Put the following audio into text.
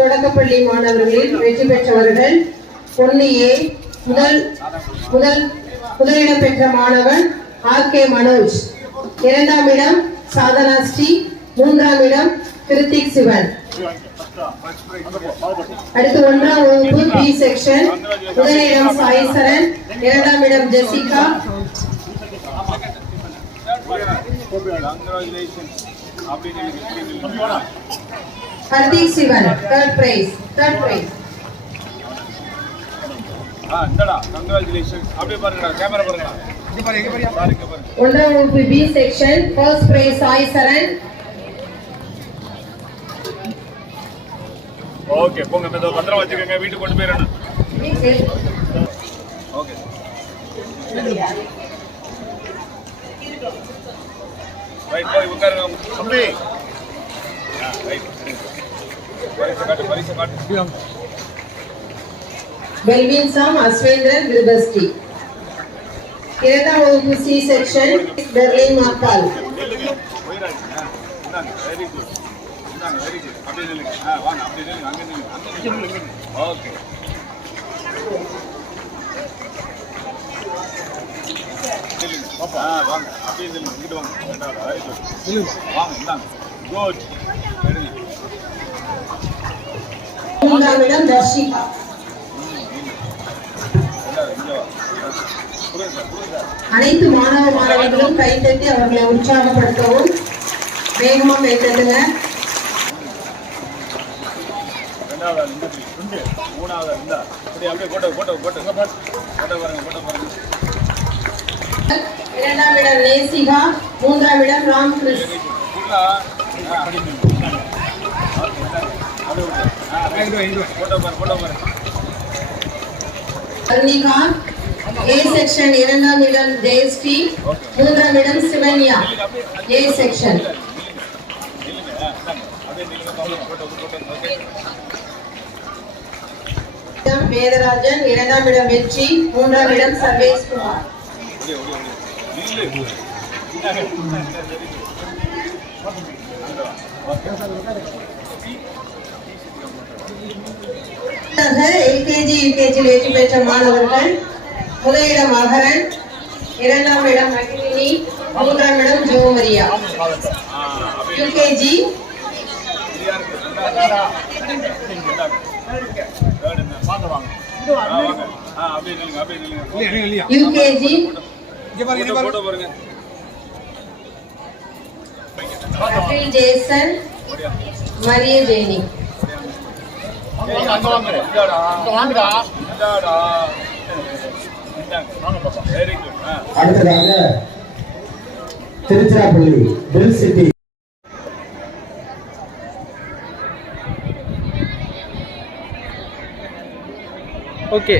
தொடக்கப்பள்ளி மாணவர்களில் வெற்றி பெற்றவர்கள் பொன்னியே முதலிடம் பெற்ற மாணவன் RK மனோஜ், 2ஆம் இடம் சாதனா ஸ்ரீ, 3ஆம் இடம் கிருத்திக் சிவன். அடுத்து 1ஆம் வகுப்பு B செக்ஷன், முதலிடம் சாய் சரண், 2ஆம் இடம் Jessica. Hardik Sivan, third prize. ஒன்றாம் வகுப்பு B section, first prize Sai Charan. Okay போங்க, பத்திரம் வச்சுக்கோங்க, வீட்டுக்கு கொண்டு போயிடணும். ஓகே ரைட், போய் உட்காருங்க தம்பி. ரைட், பரிசு காட்டு. பெல்வின் சாம் அஸ்வேந்திரன் கிருபஸ்டி. 2ஆம் வகுப்பு C செக்ஷன், பெர்லின் மார்பால். Very good, very good. அப்படியே நில்லுங்க. வாங்க, அப்படியே நில்லுங்க. அங்கே நில்லுங்க. ஓகே வாங்க, அப்படியே நில்லுங்க. இங்கிட்டு வாங்க. Very good. வாங்க, இந்தாங்க. குட். எடுங்க. 3ஆம் இடம் தர்ஷிகா. அனைத்து மாணவ மாணவிகளும் கைத்தட்டி அவர்களை உற்சாகப்படுத்தவும். வேகமா கைத்தட்டுங்க. 2ஆவது இந்த 3ஆவது இந்த அப்படியே போட்டோ பாருங்க. 2ஆம் இடம் நேசிகா, 3ஆம் இடம் ராம் கிருஷ்ண. அர்னிகாந்த் A செக்ஷன், 2ஆம் இடம் ஜெயஸ்ரீ, 3ஆம் இடம் சிவன்யா A செக்ஷன். வேதராஜன், 2ஆம் இடம் வெற்றி, 3ஆம் இடம் சர்வேஷ் குமார். LKG UKG வெற்றி பெற்ற மாணவர்கள் முதலிடம் அகரன், 2ஆம் இடம் அகிலினி, 3ஆம் இடம் ஜோமரியா. UKG அகில் ஜேசன், மரிய ஜெயினி. அடுத்ததாக திருச்சிராப்பள்ளி பில் சிட்டி. ஓகே.